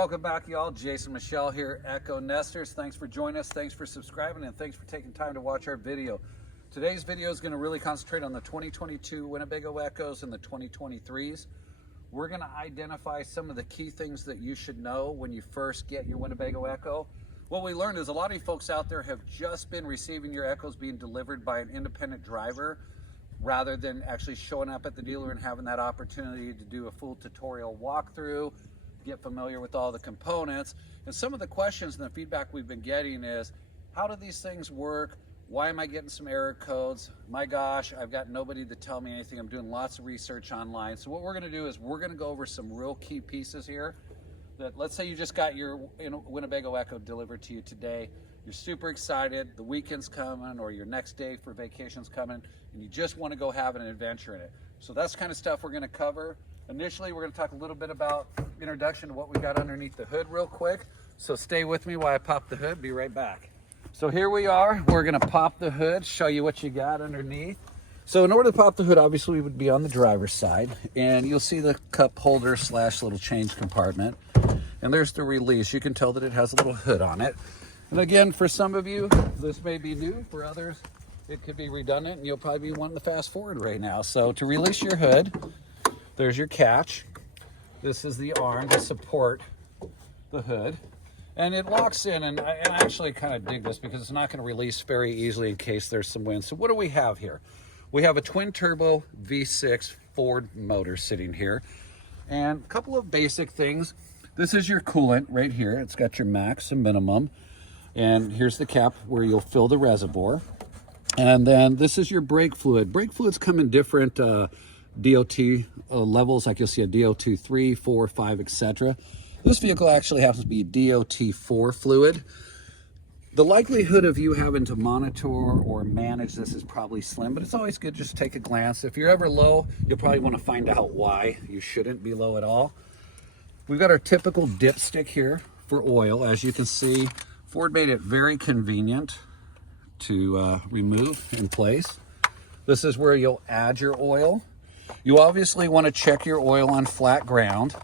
welcome back, y'all. Jason Michelle here, Ekko Nesters. Thanks for joining us. Thanks for subscribing, and thanks for taking time to watch our video. Today's video is going to really concentrate on the 2022 Winnebago Ekkos and the 2023s. We're going to identify some of the key things that you should know when you first get your Winnebago Ekko. What we learned is a lot of you folks out there have just been receiving your Ekkos being delivered by an independent driver rather than actually showing up at the dealer and having that opportunity to do a full tutorial walkthrough, get familiar with all the components. And some of the questions and the feedback we've been getting is, how do these things work? Why am I getting some error codes? My gosh, I've got nobody to tell me anything. I'm doing lots of research online. So what we're gonna do is we're gonna go over some real key pieces here. That, let's say you just got your Winnebago Ekko delivered to you today. You're super excited, the weekend's coming or your next day for vacation's coming, and you just wanna go have an adventure in it. So that's kind of stuff we're gonna cover. Initially, we're going to talk a little bit about introduction to what we got underneath the hood real quick. So stay with me while I pop the hood. Be right back. So here we are. We're going to pop the hood, show you what you got underneath. So in order to pop the hood, obviously we would be on the driver's side, and you'll see the cup holder slash little change compartment. And there's the release. You can tell that it has a little hood on it. And again, for some of you, this may be new. For others, it could be redundant, and you'll probably be wanting to fast forward right now. So to release your hood, there's your catch. This is the arm to support the hood. And it locks in, and I actually kind of dig this because it's not going to release very easily in case there's some wind. So what do we have here? We have a twin turbo V6 Ford motor sitting here. And a couple of basic things. This is your coolant right here. It's got your max and minimum. And here's the cap where you'll fill the reservoir. And then this is your brake fluid. Brake fluids come in different DOT levels, like you'll see a DOT 3, 4, 5, etc. This vehicle actually happens to be DOT 4 fluid. The likelihood of you having to monitor or manage this is probably slim, but it's always good just to take a glance. If you're ever low, you'll probably want to find out why you shouldn't be low at all. We've got our typical dipstick here for oil. As you can see, Ford made it very convenient to remove in place. This is where you'll add your oil. You obviously want to check your oil on flat ground.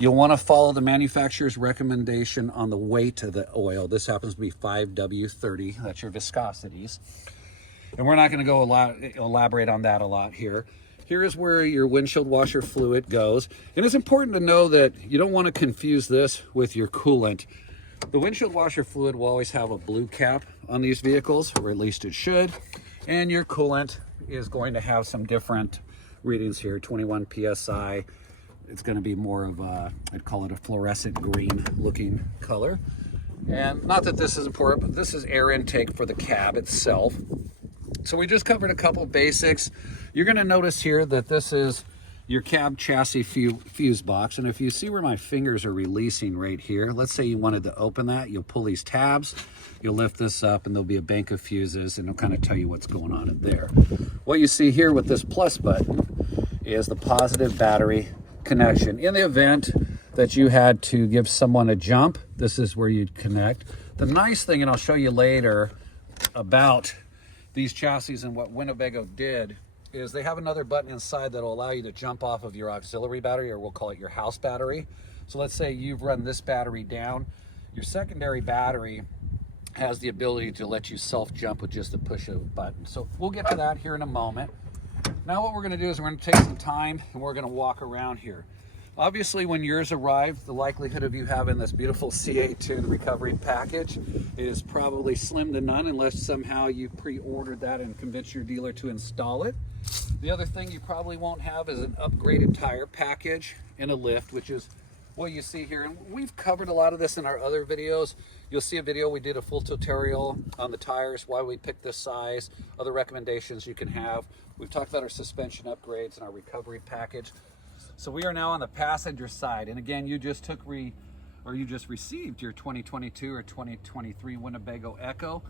You'll want to follow the manufacturer's recommendation on the weight of the oil. This happens to be 5W30, that's your viscosities. And we're not going to go elaborate on that a lot here. Here is where your windshield washer fluid goes. And it's important to know that you don't want to confuse this with your coolant. The windshield washer fluid will always have a blue cap on these vehicles, or at least it should. And your coolant is going to have some different readings here, 21 PSI. It's going to be more of a, I'd call it a fluorescent green looking color. And not that this is important, but this is air intake for the cab itself. So we just covered a couple basics. You're going to notice here that this is your cab chassis fuse box. And if you see where my fingers are releasing right here, let's say you wanted to open that, you'll pull these tabs, you'll lift this up, and there'll be a bank of fuses, and it'll kind of tell you what's going on in there. What you see here with this plus button is the positive battery connection. In the event that you had to give someone a jump, this is where you'd connect. The nice thing, and I'll show you later about these chassis and what Winnebago did, is they have another button inside that'll allow you to jump off of your auxiliary battery, or we'll call it your house battery. So let's say you've run this battery down. Your secondary battery has the ability to let you self-jump with just the push of a button. So we'll get to that here in a moment. Now what we're going to do is we're going to take some time and we're going to walk around here. Obviously, when yours arrive, the likelihood of you having this beautiful CA2 recovery package is probably slim to none, unless somehow you pre-ordered that and convinced your dealer to install it. The other thing you probably won't have is an upgraded tire package and a lift, which is what you see here. And we've covered a lot of this in our other videos. You'll see a video, we did a full tutorial on the tires, why we picked this size, other recommendations you can have. We've talked about our suspension upgrades and our recovery package. So we are now on the passenger side. And again, you just received your 2022 or 2023 Winnebago Ekko.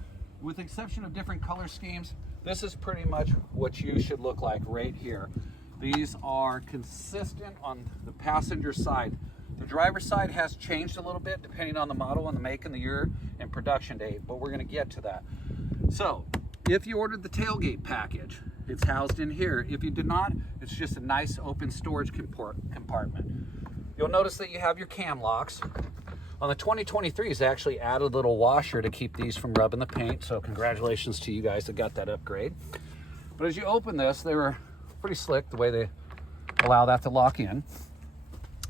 With the exception of different color schemes, this is pretty much what you should look like right here. These are consistent on the passenger side. The driver's side has changed a little bit depending on the model and the make and the year and production date, but we're going to get to that. So if you ordered the tailgate package, it's housed in here. If you did not, it's just a nice open storage compartment. You'll notice that you have your cam locks. On the 2023s, they actually added a little washer to keep these from rubbing the paint. So congratulations to you guys that got that upgrade. But as you open this, they were pretty slick the way they allow that to lock in.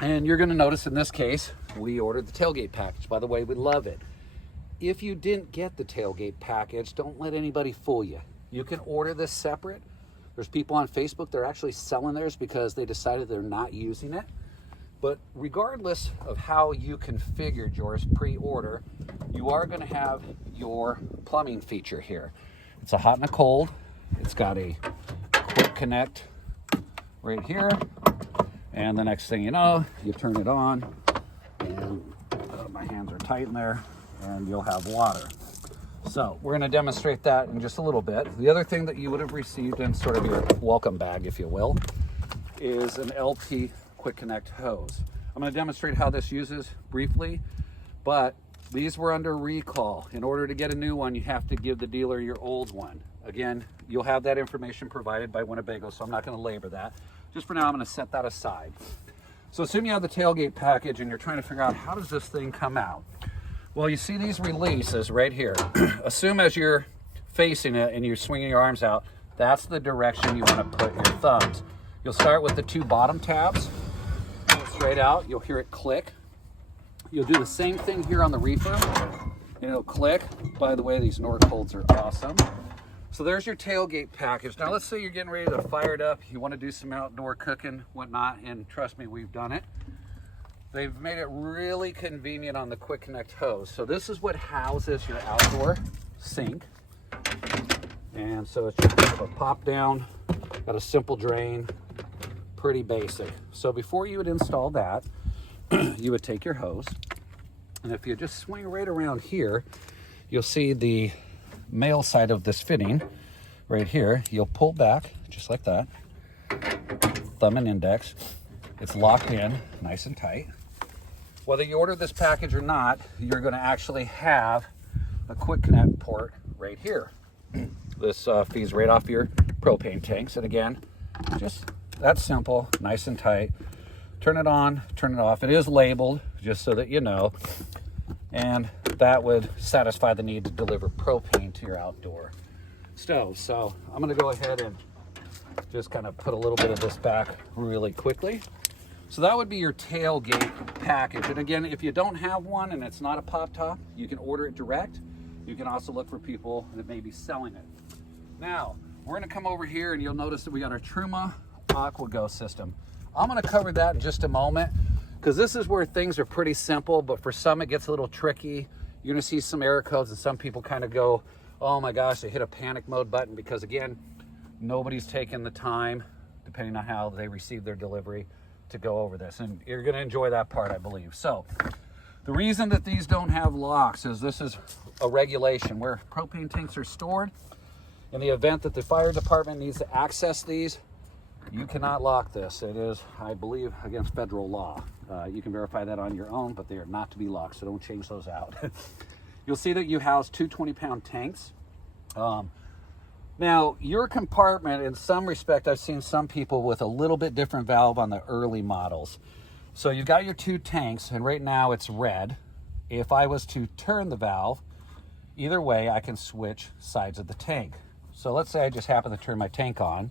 And you're going to notice in this case, we ordered the tailgate package. By the way, we love it. If you didn't get the tailgate package, don't let anybody fool you. You can order this separate. There's people on Facebook that are actually selling theirs because they decided they're not using it. But regardless of how you configured yours pre-order, you are going to have your plumbing feature here. It's a hot and a cold. It's got a quick connect right here. And the next thing you know, you turn it on and my hands are tight in there and you'll have water. So we're going to demonstrate that in just a little bit. The other thing that you would have received in sort of your welcome bag, if you will, is an LP quick connect hose. I'm going to demonstrate how this uses briefly, but these were under recall. In order to get a new one, you have to give the dealer your old one. Again, you'll have that information provided by Winnebago, so I'm not going to labor that. Just for now, I'm going to set that aside. So assume you have the tailgate package and you're trying to figure out how does this thing come out. Well, you see these releases right here. Assume as you're facing it and you're swinging your arms out, that's the direction you want to put your thumbs. You'll start with the two bottom tabs, pull it straight out. You'll hear it click. You'll do the same thing here on the reefer, and it'll click. By the way, these Norcolds are awesome. So there's your tailgate package. Now let's say you're getting ready to fire it up. You want to do some outdoor cooking, whatnot, and trust me, we've done it. They've made it really convenient on the quick connect hose. So this is what houses your outdoor sink. And so it's just a pop down, got a simple drain, pretty basic. So before you would install that, you would take your hose, and if you just swing right around here, you'll see the male side of this fitting right here. You'll pull back just like that, thumb and index. It's locked in nice and tight. Whether you order this package or not, you're going to actually have a quick connect port right here. This feeds right off your propane tanks, and again, just that simple, nice and tight. Turn it on, turn it off. It is labeled just so that you know, and that would satisfy the need to deliver propane to your outdoor stove. So I'm going to go ahead and just kind of put a little bit of this back really quickly. So that would be your tailgate package. And again, if you don't have one and it's not a pop top, you can order it direct. You can also look for people that may be selling it. Now, we're going to come over here and you'll notice that we got our Truma AquaGo system. I'm going to cover that in just a moment because this is where things are pretty simple, but for some it gets a little tricky. You're going to see some error codes and some people kind of go, oh my gosh, they hit a panic mode button because again, nobody's taken the time, depending on how they receive their delivery, to go over this. And you're going to enjoy that part, I believe. So the reason that these don't have locks is this is a regulation where propane tanks are stored. In the event that the fire department needs to access these, you cannot lock this. It is, I believe, against federal law. You can verify that on your own, but they are not to be locked, so don't change those out. You'll see that you house two 20-pound tanks. Now, your compartment, in some respect, I've seen some people with a little bit different valve on the early models. So you've got your two tanks, and right now it's red. If I was to turn the valve, either way, I can switch sides of the tank. So let's say I just happen to turn my tank on,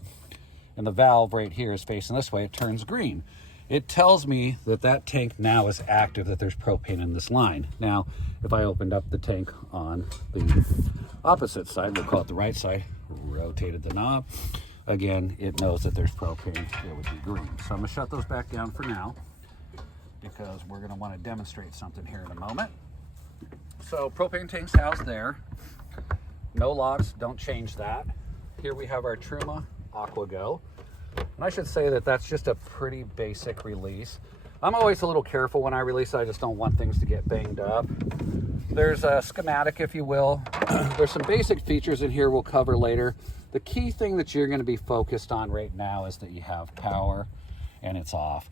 and the valve right here is facing this way, it turns green. It tells me that that tank now is active, that there's propane in this line. Now, if I opened up the tank on the opposite side, we'll call it the right side, rotated the knob, again, it knows that there's propane, it would be green. So I'm gonna shut those back down for now because we're gonna wanna demonstrate something here in a moment. So propane tank's housed there. No locks, don't change that. Here we have our Truma AquaGo. And I should say that that's just a pretty basic release. I'm always a little careful when I release. I just don't want things to get banged up. There's a schematic, if you will. There's some basic features in here we'll cover later. The key thing that you're going to be focused on right now is that you have power and it's off.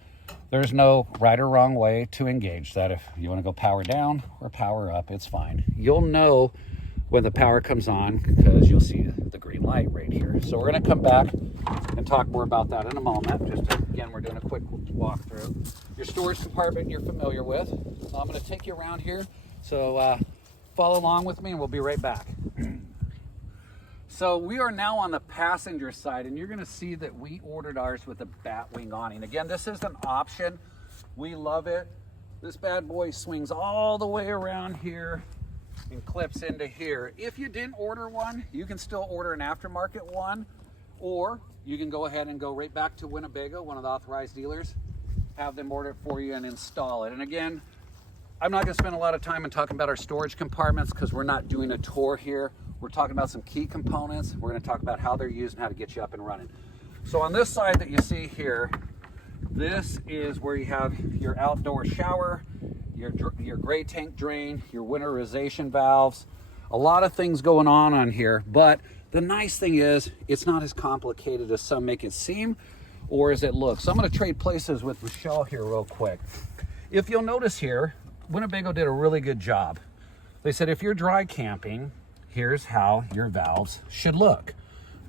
There's no right or wrong way to engage that. If you want to go power down or power up, it's fine. You'll know when the power comes on because you'll see the green light right here. So we're going to come back and talk more about that in a moment. Just again, we're doing a quick walkthrough. Your storage compartment you're familiar with. I'm going to take you around here. So follow along with me and we'll be right back. So we are now on the passenger side, and you're going to see that we ordered ours with a batwing awning. Again, this is an option. We love it. This bad boy swings all the way around here and clips into here. If you didn't order one, you can still order an aftermarket one, or you can go ahead and go right back to Winnebago, one of the authorized dealers, have them order it for you and install it. And again, I'm not going to spend a lot of time in talking about our storage compartments because we're not doing a tour here. We're talking about some key components. We're going to talk about how they're used and how to get you up and running. So on this side that you see here, this is where you have your outdoor shower, your gray tank drain, your winterization valves, a lot of things going on here. But the nice thing is it's not as complicated as some make it seem or as it looks. So I'm going to trade places with Michelle here real quick. If you'll notice here, Winnebago did a really good job. They said if you're dry camping, here's how your valves should look.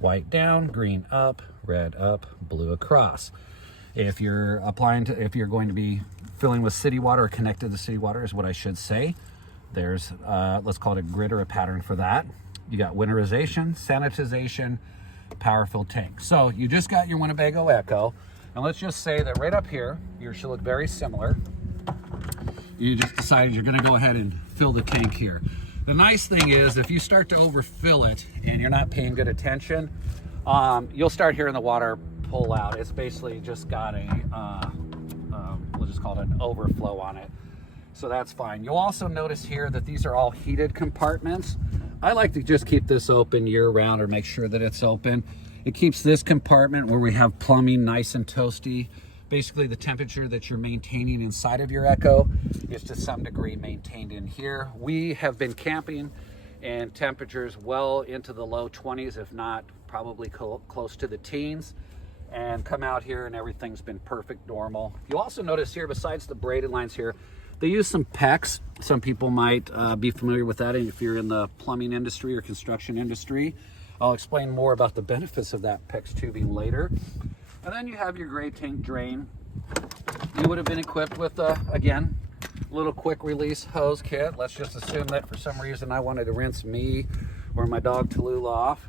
White down, green up, red up, blue across. If you're if you're going to be filling with city water or connected to city water is what I should say. There's, let's call it a grid or a pattern for that. You got winterization, sanitization, power fill tank. So you just got your Winnebago Ekko. And let's just say that right up here, yours should look very similar. You just decided you're gonna go ahead and fill the tank here. The nice thing is if you start to overfill it and you're not paying good attention, you'll start hearing the water pull out. It's basically just got a, we'll just call it an overflow on it. So that's fine. You'll also notice here that these are all heated compartments. I like to just keep this open year round or make sure that it's open. It keeps this compartment where we have plumbing nice and toasty. Basically the temperature that you're maintaining inside of your Ekko is to some degree maintained in here. We have been camping in temperatures well into the low 20s, if not probably close to the teens, and come out here and everything's been perfect, normal. You'll also notice here, besides the braided lines here, they use some PEX. Some people might be familiar with that if you're in the plumbing industry or construction industry. I'll explain more about the benefits of that PEX tubing later. And then you have your gray tank drain. You would have been equipped with, again, little quick release hose kit. Let's just assume that for some reason I wanted to rinse me or my dog Tallulah off,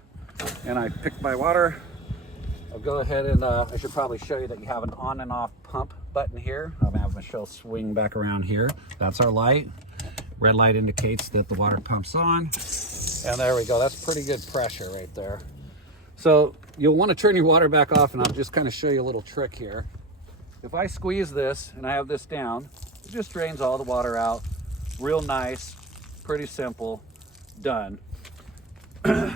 and I picked my water. I'll go ahead and I should probably show you that you have an on and off pump button here. I'm gonna have Michelle swing back around here. That's our light. Red light indicates that the water pump's on. And there we go. That's pretty good pressure right there. So you'll want to turn your water back off, and I'll just kind of show you a little trick here. If I squeeze this and I have this down, it just drains all the water out. Real nice, pretty simple, done.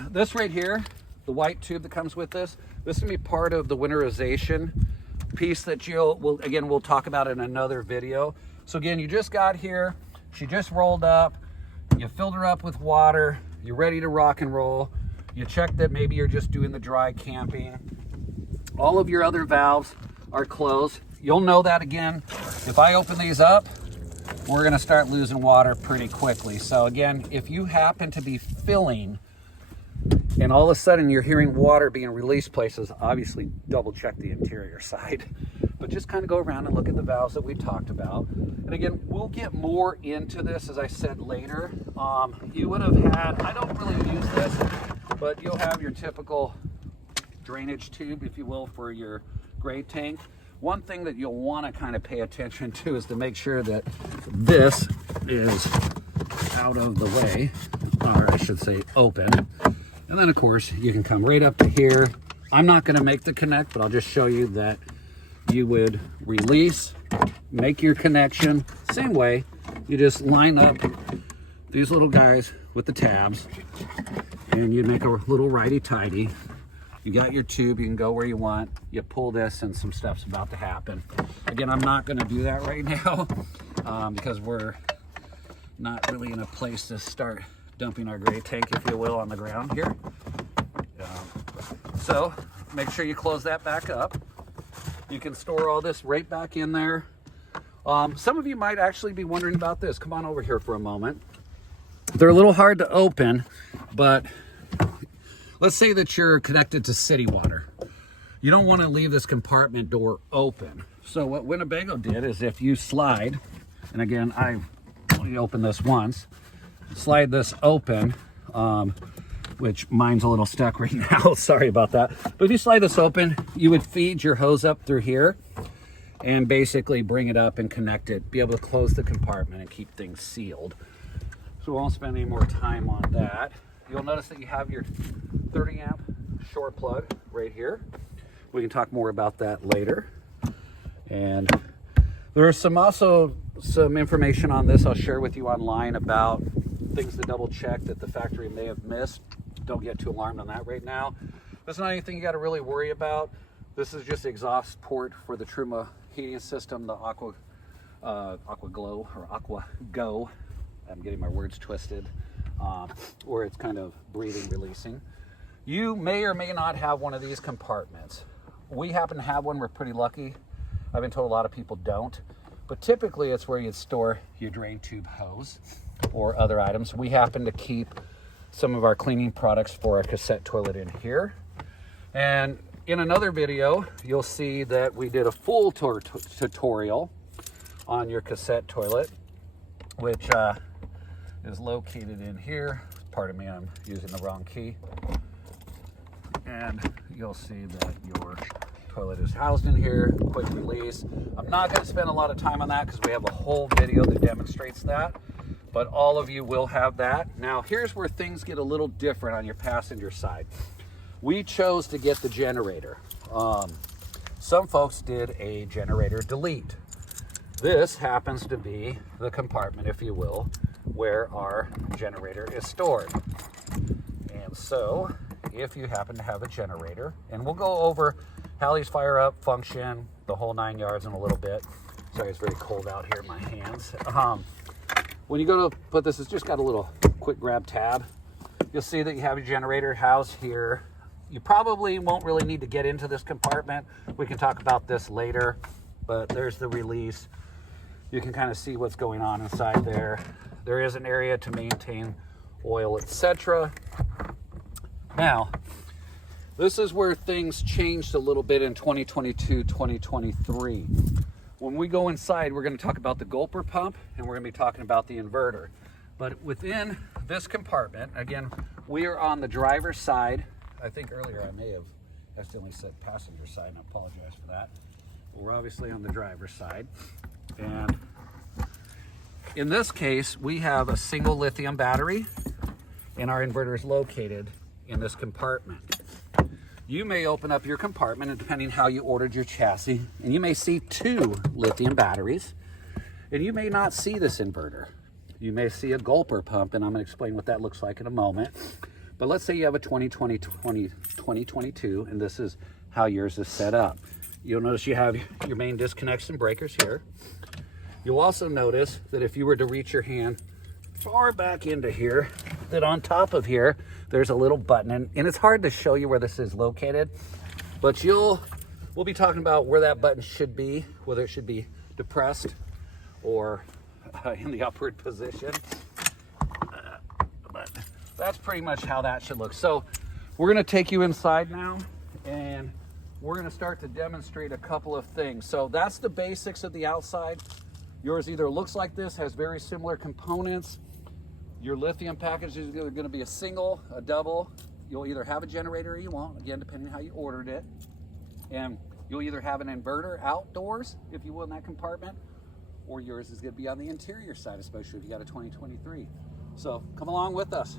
This right here, the white tube that comes with this is gonna be part of the winterization piece that we'll talk about in another video. So again, you just got here, she just rolled up, you filled her up with water, you're ready to rock and roll. You check that maybe you're just doing the dry camping. All of your other valves are closed. You'll know that again. If I open these up, we're gonna start losing water pretty quickly. So again, if you happen to be filling and all of a sudden you're hearing water being released places, obviously double check the interior side. But just kind of go around and look at the valves that we talked about. And again, we'll get more into this, as I said, later. You would have had, I don't really use this, but you'll have your typical drainage tube, if you will, for your gray tank. One thing that you'll want to kind of pay attention to is to make sure that this is out of the way, or I should say open. And then of course you can come right up to here. I'm not going to make the connect, but I'll just show you that you would release, make your connection, same way. You just line up these little guys with the tabs and you make a little righty-tighty. You got your tube, you can go where you want. You pull this and some stuff's about to happen. Again, I'm not gonna do that right now because we're not really in a place to start dumping our gray tank, if you will, on the ground here. So make sure you close that back up. You can store all this right back in there. Some of you might actually be wondering about this. Come on over here for a moment. They're a little hard to open, but let's say that you're connected to city water. You don't want to leave this compartment door open. So what Winnebago did is if you slide, and again, I've only opened this once, slide this open, which mine's a little stuck right now, sorry about that. But if you slide this open, you would feed your hose up through here and basically bring it up and connect it, be able to close the compartment and keep things sealed. So we won't spend any more time on that. You'll notice that you have your 30 amp shore plug right here. We can talk more about that later. And there's also some information on this I'll share with you online about things to double check that the factory may have missed. Don't get too alarmed on that right now. That's not anything you got to really worry about. This is just the exhaust port for the Truma heating system, the Aqua Glow or Aqua Go. I'm getting my words twisted. Where it's kind of breathing, releasing. You may or may not have one of these compartments. We happen to have one. We're pretty lucky. I've been told a lot of people don't. But typically it's where you'd store your drain tube hose or other items. We happen to keep some of our cleaning products for a cassette toilet in here. And in another video, you'll see that we did a full tutorial on your cassette toilet, which is located in here. Pardon me, I'm using the wrong key. And you'll see that your toilet is housed in here, quick release. I'm not going to spend a lot of time on that because we have a whole video that demonstrates that, but all of you will have that. Now here's where things get a little different on your passenger side. We chose to get the generator. Some folks did a generator delete. This happens to be the compartment, if you will, where our generator is stored. And so if you happen to have a generator, and we'll go over how these fire up, function, the whole 9 yards in a little bit. Sorry, it's very cold out here in my hands. When you go to put this, it's just got a little quick grab tab. You'll see that you have your generator housed here. You probably won't really need to get into this compartment. We can talk about this later, but there's the release. You can kind of see what's going on inside there. There is an area to maintain oil, etc. Now, this is where things changed a little bit in 2022, 2023. When we go inside, we're going to talk about the gulper pump and we're going to be talking about the inverter. But within this compartment, again, we are on the driver's side. I think earlier I may have accidentally said passenger side, and I apologize for that. We're obviously on the driver's side. And in this case, we have a single lithium battery and our inverter is located in this compartment. You may open up your compartment, and depending how you ordered your chassis, and you may see 2 lithium batteries, and you may not see this inverter. You may see a gulper pump, and I'm going to explain what that looks like in a moment. But let's say you have a 2022, and this is how yours is set up. You'll notice you have your main disconnects and breakers here. You'll also notice that if you were to reach your hand far back into here, that on top of here, there's a little button, and it's hard to show you where this is located, but we'll be talking about where that button should be, whether it should be depressed or in the upward position. But that's pretty much how that should look. So we're gonna take you inside now, and we're gonna start to demonstrate a couple of things. So that's the basics of the outside. Yours either looks like this, has very similar components. Your lithium package is going to be a single, a double. You'll either have a generator or you won't, again, depending on how you ordered it. And you'll either have an inverter outdoors, if you will, in that compartment, or yours is going to be on the interior side, especially if you got a 2023. So come along with us.